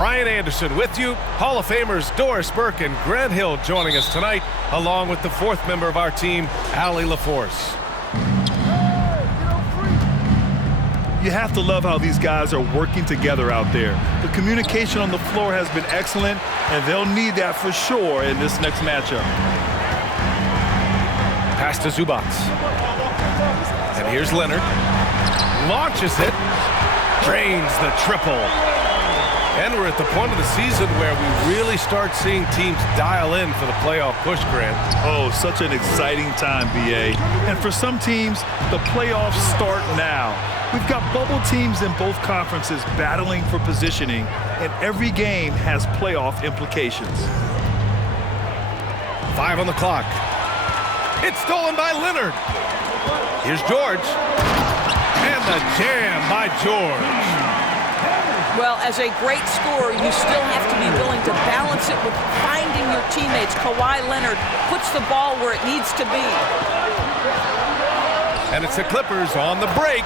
Brian Anderson with you. Hall of Famers Doris Burke and Grant Hill joining us tonight, along with the fourth member of our team, Allie LaForce. You have to love how these guys are working together out there. The communication on the floor has been excellent, and they'll need that for sure in this next matchup. Pass to Zubac. And here's Leonard. Launches it. Drains the triple. And we're at the point of the season where we really start seeing teams dial in for the playoff push, Grant. Oh, such an exciting time, B.A. And for some teams, the playoffs start now. We've got bubble teams in both conferences battling for positioning, and every game has playoff implications. 5 on the clock. It's stolen by Leonard. Here's George. And the jam by George. Well, as a great scorer, you still have to be willing to balance it with finding your teammates. Kawhi Leonard puts the ball where it needs to be. And it's the Clippers on the break.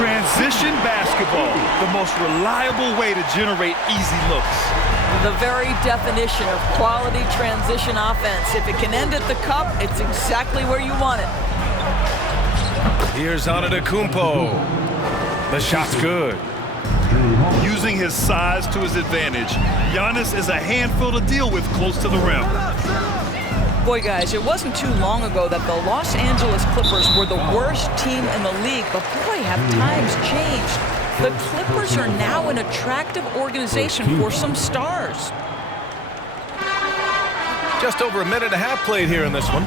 Transition basketball, the most reliable way to generate easy looks. The very definition of quality transition offense. If it can end at the cup, it's exactly where you want it. Here's Antetokounmpo. The shot's good. Using his size to his advantage, Giannis is a handful to deal with close to the rim. Boy, guys, it wasn't too long ago that the Los Angeles Clippers were the worst team in the league, but boy, have times changed. The Clippers are now an attractive organization for some stars. Just over a minute and a half played here in this one.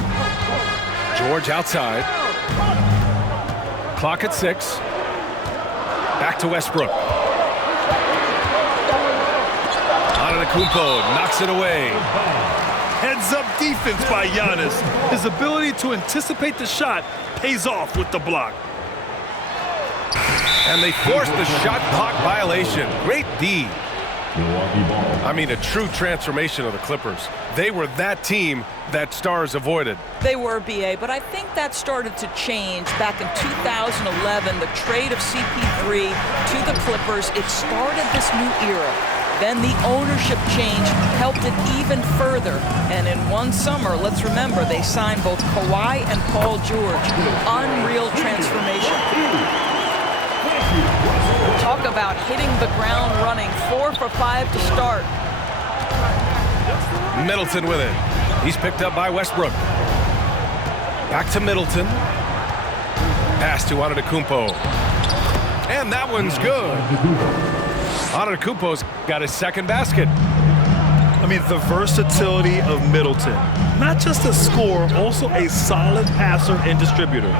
George outside. Clock at 6. Back to Westbrook. Antetokounmpo knocks it away. Heads-up defense by Giannis. His ability to anticipate the shot pays off with the block. And they forced the shot clock violation. Great D. I mean, a true transformation of the Clippers. They were that team that stars avoided. They were, B.A., but I think that started to change back in 2011. The trade of CP3 to the Clippers, it started this new era. Then the ownership change helped it even further. And in one summer, let's remember, they signed both Kawhi and Paul George. Unreal transformation. Talk about hitting the ground running. 4 for 5 to start. Middleton with it. He's picked up by Westbrook. Back to Middleton. Pass to Antetokounmpo. And that one's good. Antetokounmpo's got his second basket. I mean, the versatility of Middleton. Not just a scorer, also a solid passer and distributor.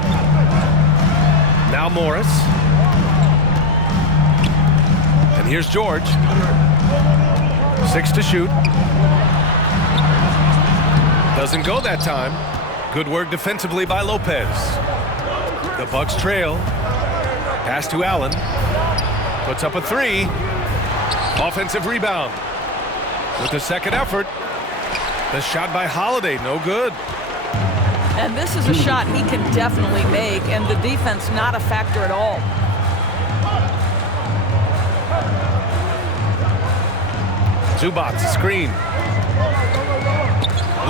Now Morris. And here's George. 6 to shoot. Doesn't go that time. Good work defensively by Lopez. The Bucks trail. Pass to Allen. Puts up a 3. Offensive rebound. With the second effort. The shot by Holiday, no good. And this is a shot he can definitely make, and the defense not a factor at all. Zubac screen.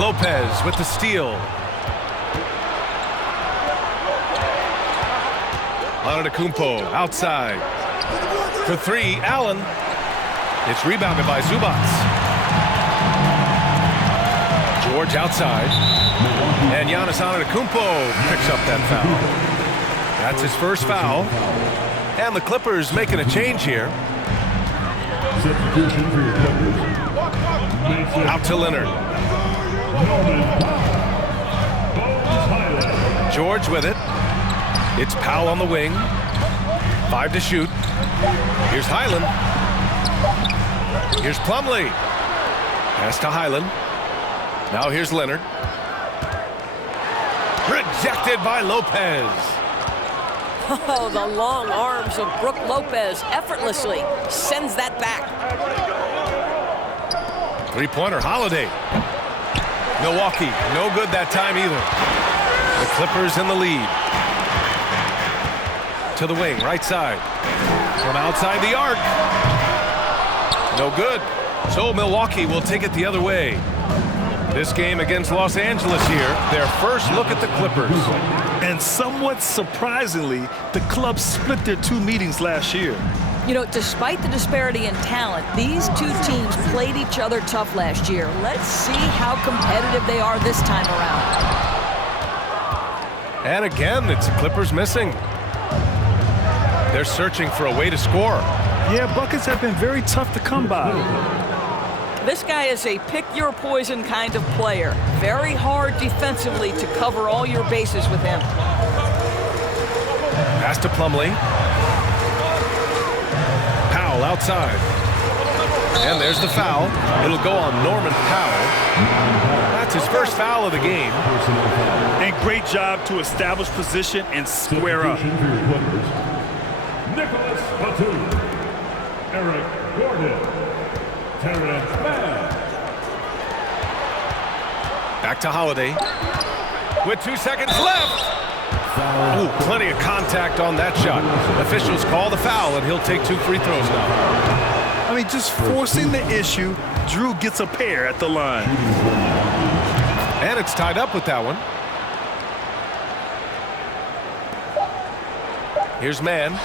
Lopez with the steal. Antetokounmpo outside. For 3, Allen. It's rebounded by Zubac. George outside. And Giannis Antetokounmpo picks up that foul. That's his first foul. And the Clippers making a change here. Out to Leonard. George with it. It's Powell on the wing. 5 to shoot. Here's Highland. Here's Plumlee. Pass to Highland. Now here's Leonard. Rejected by Lopez. Oh, the long arms of Brook Lopez effortlessly sends that back. Three-pointer, Holiday. Milwaukee, no good that time either. The Clippers in the lead. To the wing, right side. From outside the arc. No good. So Milwaukee will take it the other way. This game against Los Angeles here, their first look at the Clippers. And somewhat surprisingly, the club split their two meetings last year. You know, despite the disparity in talent, these two teams played each other tough last year. Let's see how competitive they are this time around. And again, it's the Clippers missing. They're searching for a way to score. Yeah, buckets have been very tough to come by. This guy is a pick-your-poison kind of player. Very hard defensively to cover all your bases with him. Pass to Plumlee. Powell outside. And there's the foul. It'll go on Norman Powell. That's his first foul of the game. And great job to establish position and square up. Nicholas Batum, Eric Gordon, Terrence Mann. Back to Holiday. With 2 seconds left. Ooh, plenty of contact on that shot. Officials call the foul, and he'll take 2 free throws now. I mean, just forcing the issue. Drew gets a pair at the line. And it's tied up with that one. Here's Mann.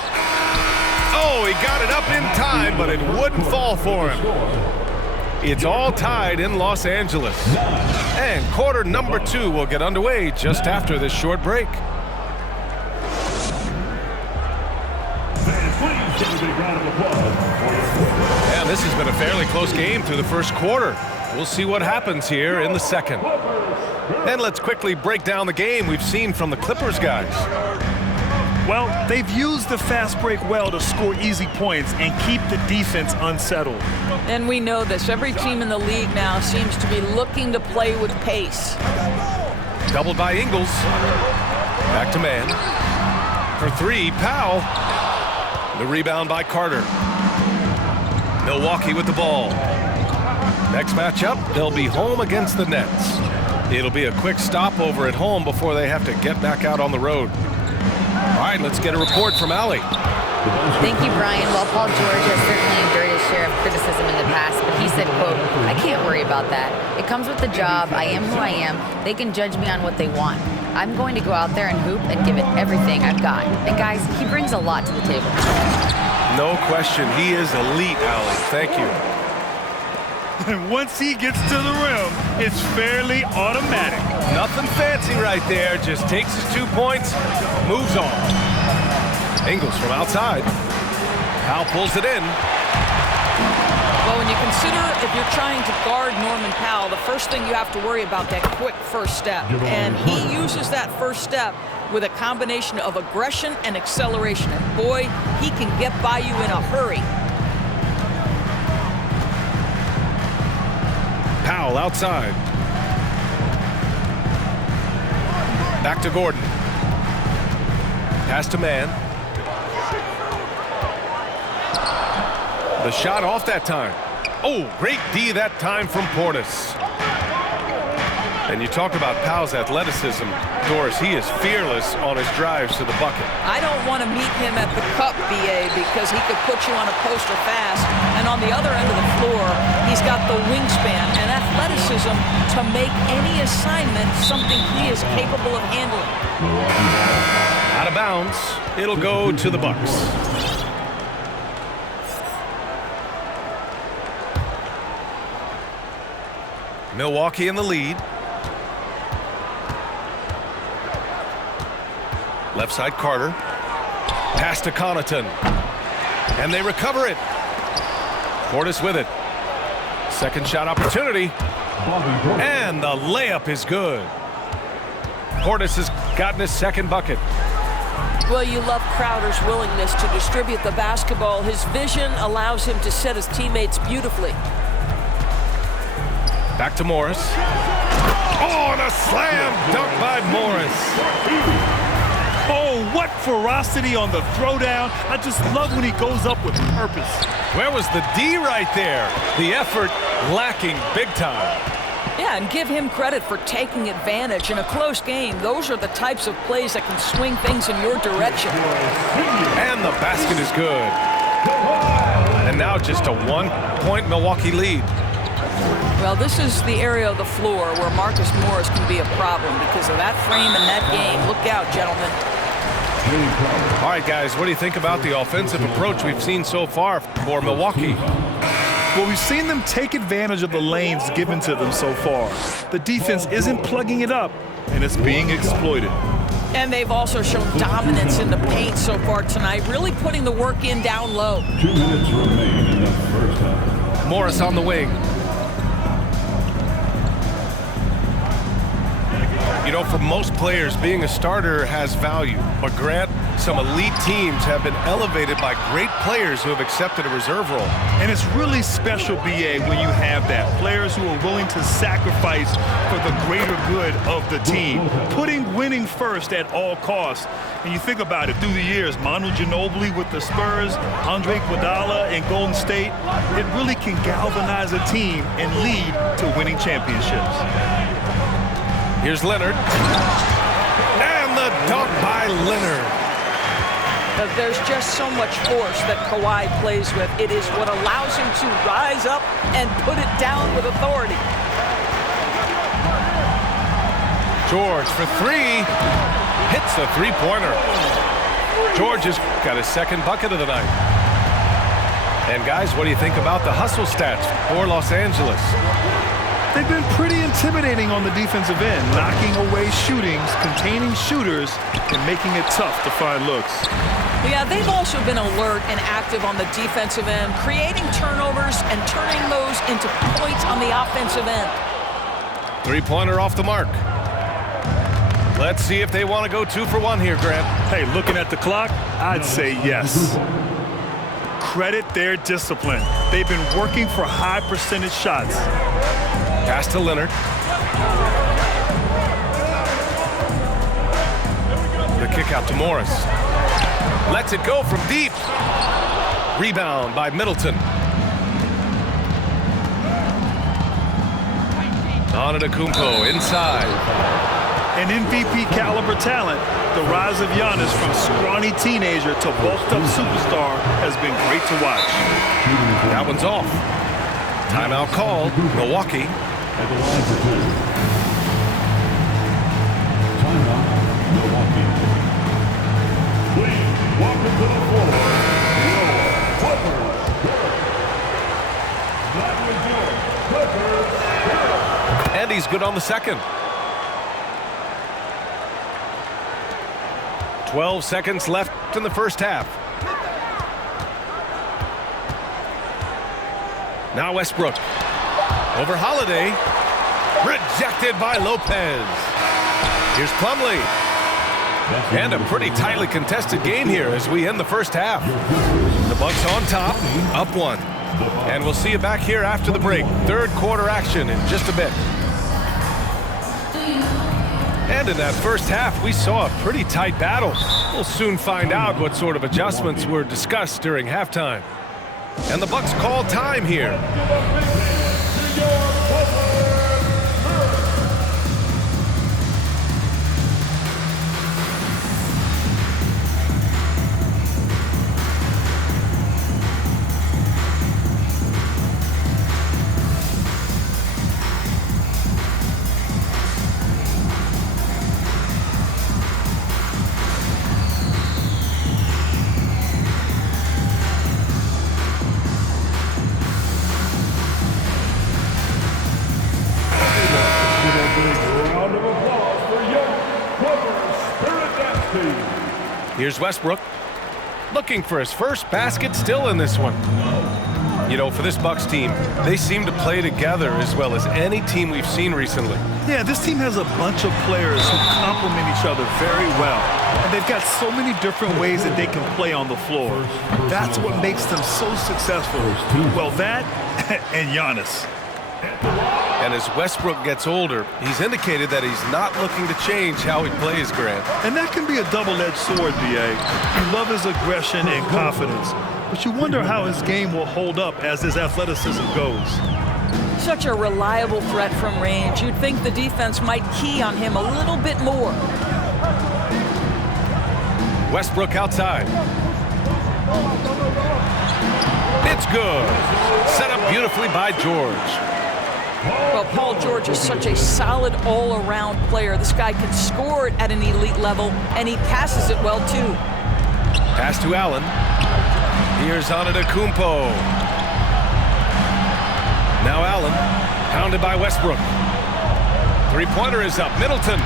Oh, he got it up in time, but it wouldn't fall for him. It's all tied in Los Angeles. And quarter number 2 will get underway just after this short break. And this has been a fairly close game through the first quarter. We'll see what happens here in the second. And let's quickly break down the game we've seen from the Clippers guys. Well, they've used the fast break well to score easy points and keep the defense unsettled. And we know this. Every team in the league now seems to be looking to play with pace. Doubled by Ingles. Back to Mann. For 3, Powell. The rebound by Carter. Milwaukee with the ball. Next matchup, they'll be home against the Nets. It'll be a quick stopover at home before they have to get back out on the road. All right, let's get a report from Allie. Thank you, Brian. Well, Paul George has certainly endured his share of criticism in the past, but he said, quote, "I can't worry about that. It comes with the job. I am who I am. They can judge me on what they want. I'm going to go out there and hoop and give it everything I've got." And guys, he brings a lot to the table. No question, he is elite, Allie. Thank you. And once he gets to the rim, it's fairly automatic. Nothing fancy right there. Just takes his 2 points, moves on. Ingles from outside. Powell pulls it in. Well, when you consider if you're trying to guard Norman Powell, the first thing you have to worry about that quick first step. And he uses that first step with a combination of aggression and acceleration. And boy, he can get by you in a hurry. Powell outside. Back to Gordon. Pass to Mann. The shot off that time. Oh, great D that time from Portis. And you talk about Powell's athleticism. Doris, he is fearless on his drives to the bucket. I don't want to meet him at the cup, BA, because he could put you on a poster fast. And on the other end of the floor, he's got the wingspan and athleticism to make any assignment something he is capable of handling. Out of bounds. It'll go to the Bucks. Milwaukee in the lead. Left side Carter. Pass to Connaughton. And they recover it. Portis with it. Second shot opportunity. And the layup is good. Portis has gotten his second bucket. Well, you love Crowder's willingness to distribute the basketball. His vision allows him to set his teammates beautifully. Back to Morris. Oh, and a slam dunk by Morris. Oh, what ferocity on the throwdown. I just love when he goes up with purpose. Where was the D right there? The effort lacking big time. Yeah, and give him credit for taking advantage in a close game. Those are the types of plays that can swing things in your direction. And the basket is good. And now just a 1-point Milwaukee lead. Well, this is the area of the floor where Marcus Morris can be a problem because of that frame and that game. Look out, gentlemen. All right, guys, what do you think about the offensive approach we've seen so far for Milwaukee? Well, we've seen them take advantage of the lanes given to them so far. The defense isn't plugging it up, and it's being exploited. And they've also shown dominance in the paint so far tonight, really putting the work in down low. 2 minutes remain in the first half. Morris on the wing. You know, for most players, being a starter has value. But Grant, some elite teams have been elevated by great players who have accepted a reserve role. And it's really special, BA, when you have that. Players who are willing to sacrifice for the greater good of the team, putting winning first at all costs. And you think about it, through the years, Manu Ginobili with the Spurs, Andre Iguodala in Golden State, it really can galvanize a team and lead to winning championships. Here's Leonard. And the dunk by Leonard. But there's just so much force that Kawhi plays with. It is what allows him to rise up and put it down with authority. George for 3. Hits the three-pointer. George has got his second bucket of the night. And guys, what do you think about the hustle stats for Los Angeles? They've been pretty intimidating on the defensive end, knocking away shootings, containing shooters, and making it tough to find looks. Yeah, they've also been alert and active on the defensive end, creating turnovers and turning those into points on the offensive end. Three-pointer off the mark. Let's see if they want to go 2 for 1 here, Grant. Hey, looking at the clock, I'd say yes. Credit their discipline. They've been working for high percentage shots. Pass to Leonard. The kick out to Morris. Lets it go from deep. Rebound by Middleton. Antetokounmpo inside. An MVP caliber talent, the rise of Giannis from scrawny teenager to bulked up superstar has been great to watch. That one's off. Timeout called. Milwaukee. At the line for 2. Timeout, Milwaukee. Please welcome to the floor, your Clippers. That was your Clippers. And he's good on the second. 12 seconds left in the first half. Now Westbrook. Over Holiday. Rejected by Lopez. Here's Plumlee. And a pretty tightly contested game here as we end the first half. The Bucks on top, up 1. And we'll see you back here after the break. Third quarter action in just a bit. And in that first half, we saw a pretty tight battle. We'll soon find out what sort of adjustments were discussed during halftime. And the Bucks call time here. Here's Westbrook, looking for his first basket still in this one. You know, for this Bucks team, they seem to play together as well as any team we've seen recently. Yeah, this team has a bunch of players who complement each other very well. And they've got so many different ways that they can play on the floor. That's what makes them so successful. Well, that and Giannis. And as Westbrook gets older, he's indicated that he's not looking to change how he plays, Grant. And that can be a double-edged sword, B.A. You love his aggression and confidence, but you wonder how his game will hold up as his athleticism goes. Such a reliable threat from range. You'd think the defense might key on him a little bit more. Westbrook outside. It's good. Set up beautifully by George. Well, Paul George is such a solid all-around player. This guy can score it at an elite level, and he passes it well, too. Pass to Allen. Here's Antetokounmpo. Now Allen, pounded by Westbrook. Three-pointer is up. Middleton.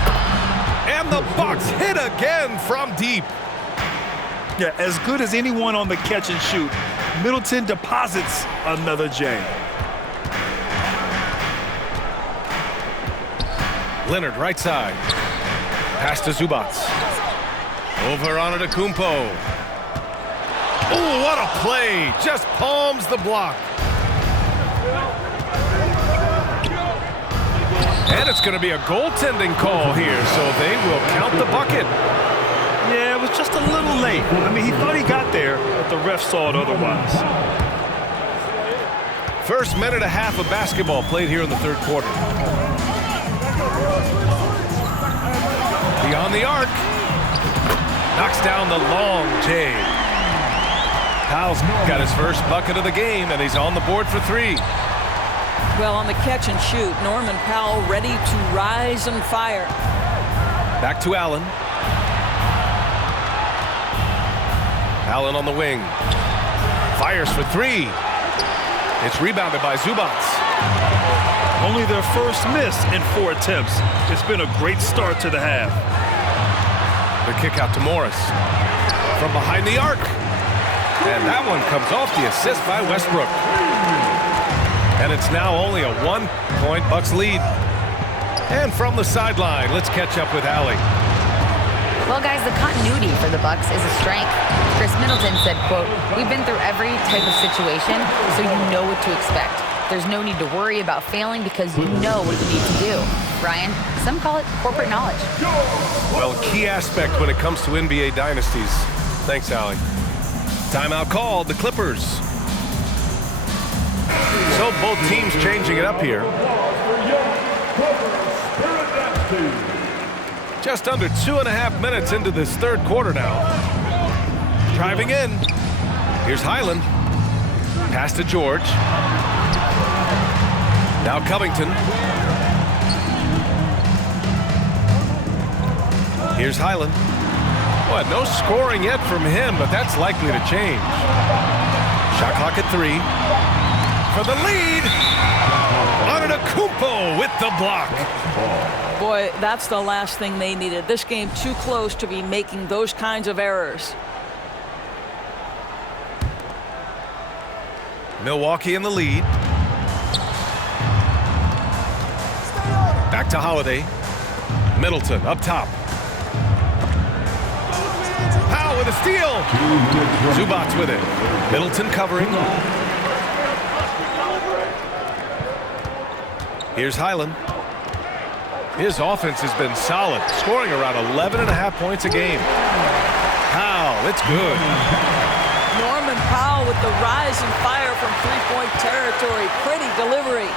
And the Bucks hit again from deep. Yeah, as good as anyone on the catch and shoot. Middleton deposits another J. Leonard, right side. Pass to Zubac. Over Antetokounmpo. Oh, what a play. Just palms the block. And it's going to be a goaltending call here, so they will count the bucket. Yeah, it was just a little late. I mean, he thought he got there, but the ref saw it otherwise. First minute and a half of basketball played here in the third quarter. Beyond the arc. Knocks down the long J. Powell's got his first bucket of the game, and he's on the board for three. Well, on the catch and shoot, Norman Powell ready to rise and fire. Back to Allen. Allen on the wing. Fires for three. It's rebounded by Zubac. Only their first miss in 4 attempts. It's been a great start to the half. The kick out to Morris. From behind the arc. And that one comes off the assist by Westbrook. And it's now only a 1-point Bucks lead. And from the sideline, let's catch up with Allie. Well, guys, the continuity for the Bucks is a strength. Chris Middleton said, quote, "We've been through every type of situation, so you know what to expect. There's no need to worry about failing because you know what you need to do." Brian, some call it corporate knowledge. Well, key aspect when it comes to NBA dynasties. Thanks, Allie. Timeout called, the Clippers. So both teams changing it up here. Just under 2.5 minutes into this third quarter now. Driving in. Here's Highland. Pass to George. Now Covington. Here's Highland. Well, no scoring yet from him, but that's likely to change. Shot clock at 3. For the lead. Antetokounmpo with the block. Boy, that's the last thing they needed. This game too close to be making those kinds of errors. Milwaukee in the lead. Back to Holiday. Middleton up top. Powell with a steal. Zubac with it. Middleton covering. Here's Highland. His offense has been solid, scoring around 11.5 points a game. Powell, it's good. Norman Powell with the rise and fire from three-point territory. Pretty delivery.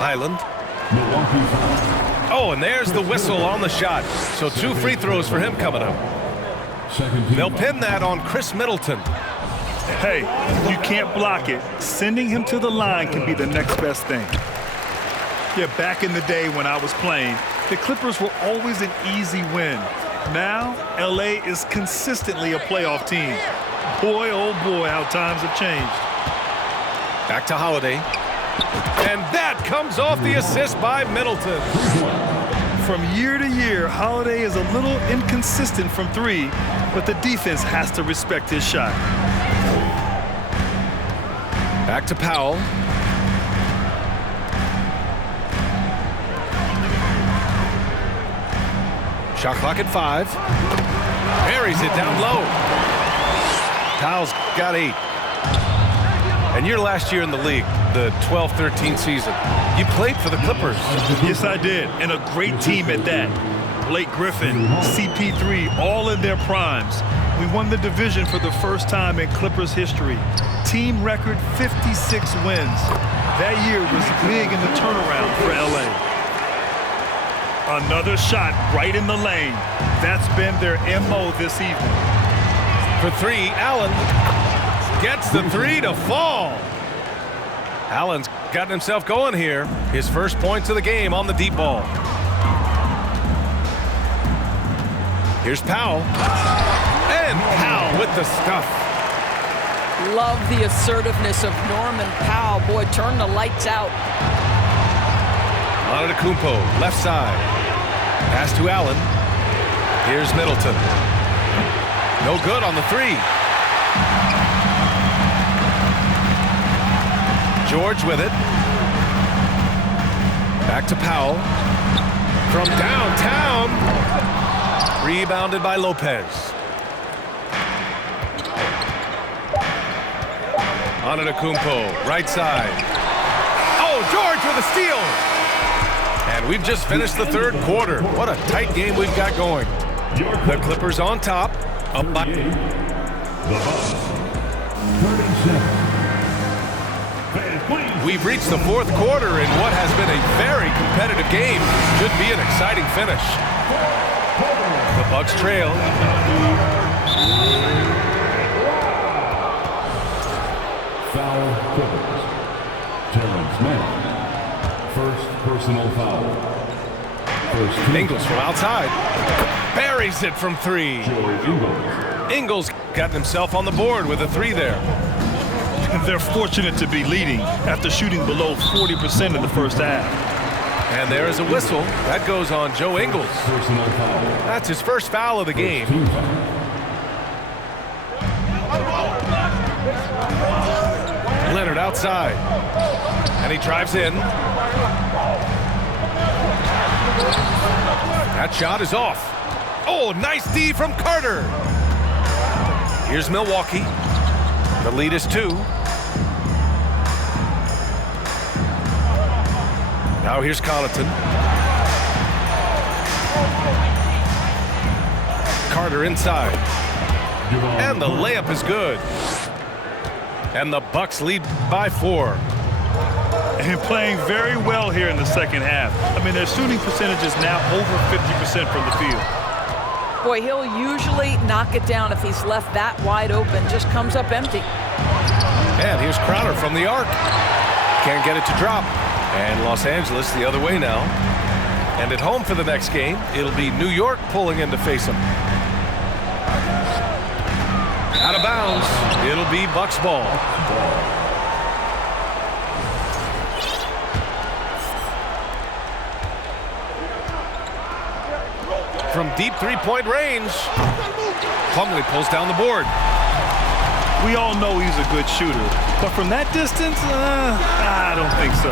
Highland. Oh, and there's the whistle on the shot. So 2 free throws for him coming up. They'll pin that on Chris Middleton. Hey, you can't block it. Sending him to the line can be the next best thing. Yeah, back in the day when I was playing, the Clippers were always an easy win. Now, LA is consistently a playoff team. Boy, oh boy, how times have changed. Back to Holiday. And that comes off the assist by Middleton. From year to year, Holiday is a little inconsistent from 3, but the defense has to respect his shot. Back to Powell. Shot clock at 5. Buries it down low. Powell's got 8. And your last year in the league, the 12-13 season, you played for the Clippers. Yes, I did, and a great team at that. Blake Griffin, CP3, all in their primes. We won the division for the first time in Clippers history. Team record 56 wins. That year was big in the turnaround for LA. Another shot right in the lane. That's been their MO this evening. For 3, Allen. gets the three to fall. Allen's gotten himself going here. His first points of the game on the deep ball. Here's Powell. And Powell with the stuff. Love the assertiveness of Norman Powell. Boy, turn the lights out. Antetokounmpo, left side. Pass to Allen. Here's Middleton. No good on the three. George with it. Back to Powell. From downtown. Rebounded by Lopez. Antetokounmpo, right side. Oh, George with a steal. And we've just finished the third quarter. What a tight game we've got going. The Clippers on top. Up by... The Bucks. 37. We've reached the fourth quarter in what has been a very competitive game. Should be an exciting finish. The Bucks trail. Foul Clippers. Terrence Mann. First personal foul. First Ingles from outside. Buries it from three. Ingles got himself on the board with a three there. They're fortunate to be leading after shooting below 40% in the first half. And there is a whistle. That goes on Joe Ingles. personal foul. That's his first foul of the game. Team foul. Leonard outside. And he drives in. That shot is off. Oh, nice D from Carter. Here's Milwaukee. The lead is 2. Now here's Connaughton. Carter inside. And the layup is good. And the Bucks lead by 4. And playing very well here in the second half. I mean, their shooting percentage is now over 50% from the field. Boy, he'll usually knock it down if he's left that wide open. Just comes up empty. And here's Crowder from the arc. Can't get it to drop. And Los Angeles the other way now. And at home for the next game, it'll be New York pulling in to face them. Out of bounds. It'll be Bucks ball. From deep three-point range, Plumlee pulls down the board. We all know he's a good shooter, but from that distance, I don't think so.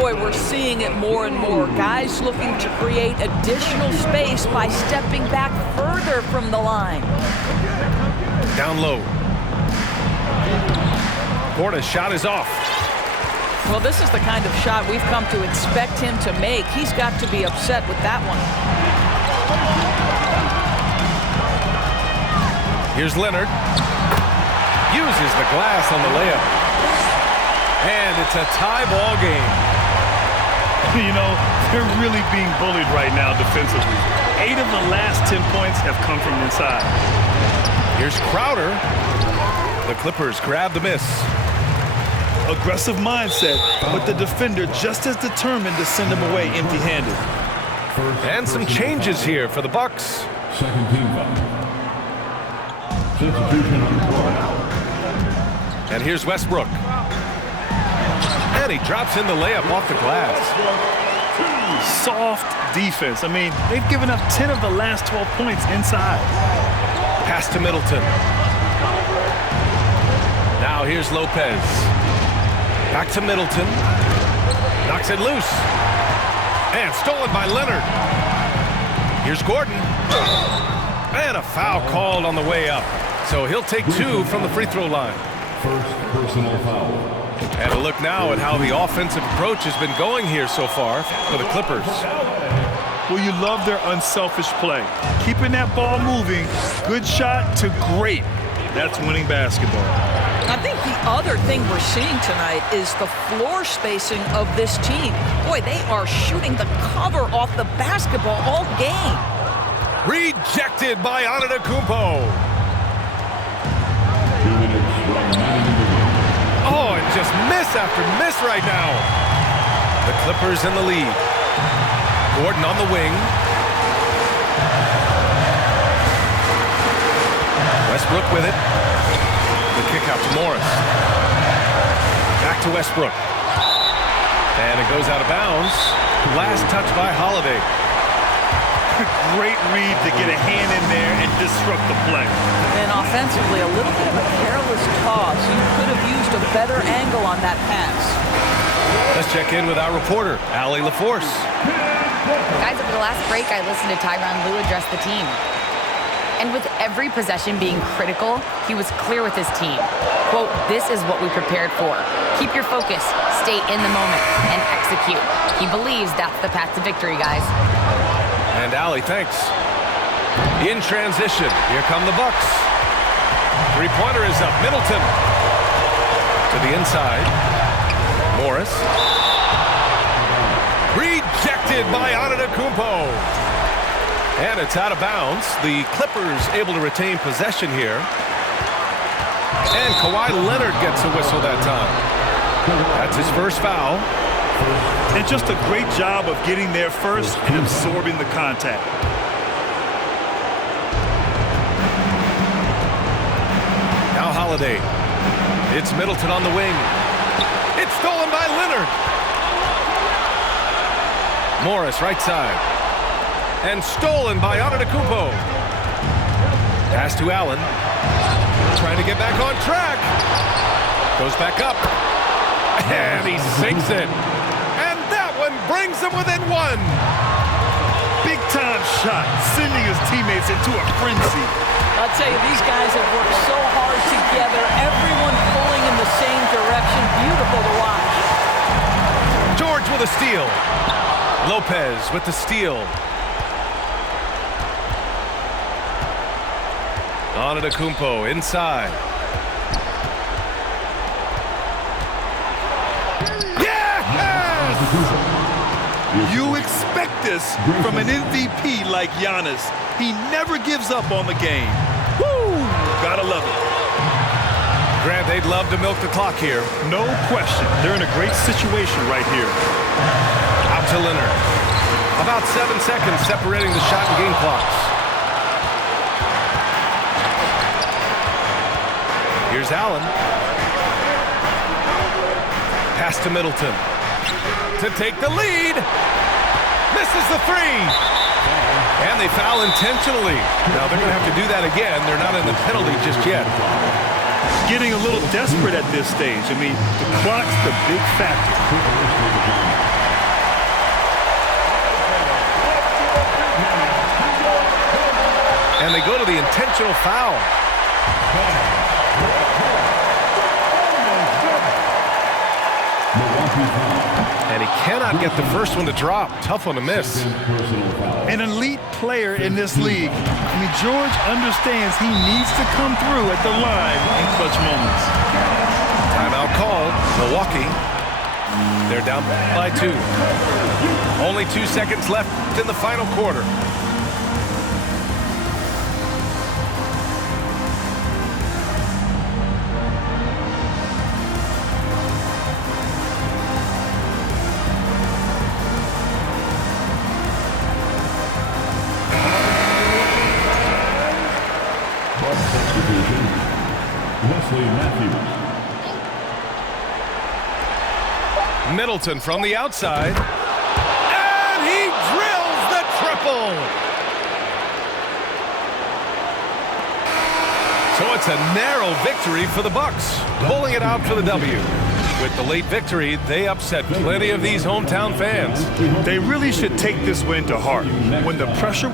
Boy, we're seeing it more and more. Guys looking to create additional space by stepping back further from the line. Down low. Porter's shot is off. Well, this is the kind of shot we've come to expect him to make. He's got to be upset with that one. Here's Leonard. Uses the glass on the layup. And it's a tie ball game. You know, they're really being bullied right now defensively. 8 of the last 10 points have come from inside. Here's Crowder. The Clippers grab the miss. Aggressive mindset, but the defender just as determined to send him away empty-handed. And some changes here for the Bucks. Second team foul. Substitution on the court. And here's Westbrook. And he drops in the layup off the glass. Soft defense. I mean, they've given up 10 of the last 12 points inside. Pass to Middleton. Now here's Lopez. Back to Middleton. Knocks it loose. And stolen by Leonard. Here's Gordon. And a foul called on the way up. So he'll take 2 from the free throw line. First personal foul. And a look now at how the offensive approach has been going here so far for the Clippers. Well, you love their unselfish play. Keeping that ball moving, good shot to great. That's winning basketball. I think the other thing we're seeing tonight is the floor spacing of this team. Boy, they are shooting the cover off the basketball all game. Rejected by Antetokounmpo. 2 minutes Oh, and just miss after miss right now. The Clippers in the lead. Gordon on the wing. Westbrook with it. The kick out to Morris. Back to Westbrook. And it goes out of bounds. Last touch by Holiday. Great read to get a hand in there and disrupt the play. And offensively, a little bit of a careless toss. You could have used a better angle on that pass. Let's check in with our reporter, Allie LaForce. Guys, over the last break, I listened to Tyronn Lue address the team. And with every possession being critical, he was clear with his team. Quote, "This is what we prepared for. Keep your focus, stay in the moment, and execute." He believes that's the path to victory, guys. And Allie, thanks. In transition, here come the Bucks. Three-pointer is up. Middleton to the inside. Morris. Rejected by Antetokounmpo. And it's out of bounds. The Clippers able to retain possession here. And Kawhi Leonard gets a whistle that time. That's his first foul. And just a great job of getting there first and absorbing the contact. Now Holiday. It's Middleton on the wing. It's stolen by Leonard. Morris right side. And stolen by Antetokounmpo. Pass to Allen. Trying to get back on track. Goes back up. And he sinks it. And that one brings him within one. Big time shot, sending his teammates into a frenzy. I'll tell you, these guys have worked so hard together. Everyone pulling in the same direction. Beautiful to watch. George with a steal. Lopez with the steal. Antetokounmpo inside. Yes! You expect this from an MVP like Giannis. He never gives up on the game. Woo! Gotta love it. Grant, they'd love to milk the clock here. No question. They're in a great situation right here. Out to Leonard. About 7 seconds separating the shot and game clocks. Here's Allen. Pass to Middleton. To take the lead. Misses the three. And they foul intentionally. Now they're going to have to do that again. They're not in the penalty just yet. Getting a little desperate at this stage. I mean, the clock's the big factor. And they go to the intentional foul. And he cannot get the first one to drop. Tough one to miss. An elite player in this league. I mean, George understands he needs to come through at the line in clutch moments. Timeout called. Milwaukee. They're down by 2. Only 2 seconds left in the final quarter. Middleton from the outside. And he drills the triple. So it's a narrow victory for the Bucks, pulling it out for the W. With the late victory, they upset plenty of these hometown fans. They really should take this win to heart. When the pressure